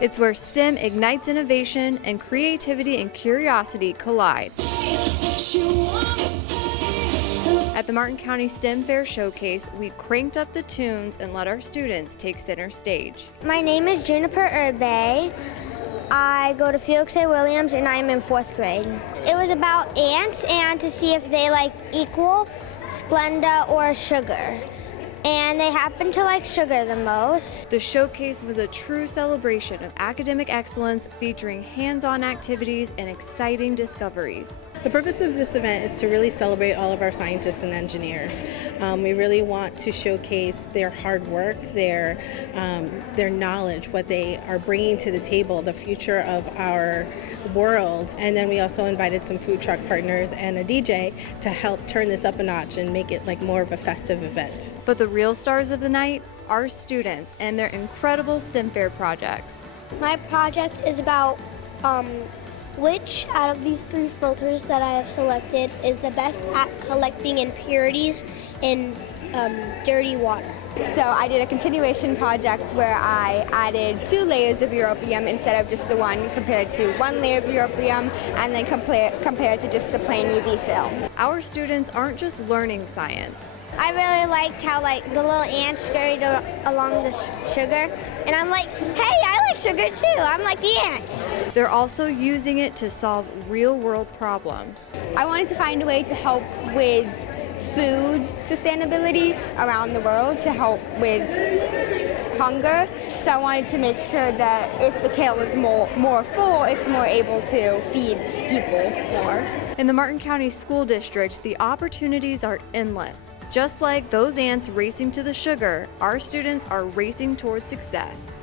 It's where STEM ignites innovation and creativity and curiosity collide. At the Martin County STEM Fair Showcase, we cranked up the tunes and let our students take center stage. My name is Juniper Urbe. I go to Felix A. Williams and I'm in 4th grade. It was about ants and to see if they like equal, Splenda, or sugar. And they happen to like sugar the most. The showcase was a true celebration of academic excellence, featuring hands-on activities and exciting discoveries. The purpose of this event is to really celebrate all of our scientists and engineers. We really want to showcase their hard work, their knowledge, what they are bringing to the table, the future of our world. And then we also invited some food truck partners and a DJ to help turn this up a notch and make it like more of a festive event. But the real stars of the night are students and their incredible STEM Fair projects. My project is about which out of these 3 filters that I have selected is the best at collecting impurities in dirty water. So I did a continuation project where I added 2 layers of europium instead of just the one, compared to 1 layer of europium, and then compared to just the plain UV film. Our students aren't just learning science. I really liked how like the little ants scurried along the sugar, and I'm like, hey, I like sugar too. I'm like the ants. They're also using it to solve real-world problems. I wanted to find a way to help with food sustainability around the world, to help with hunger. So I wanted to make sure that if the kale is more full, it's more able to feed people more. In the Martin County School District, the opportunities are endless. Just like those ants racing to the sugar, our students are racing towards success.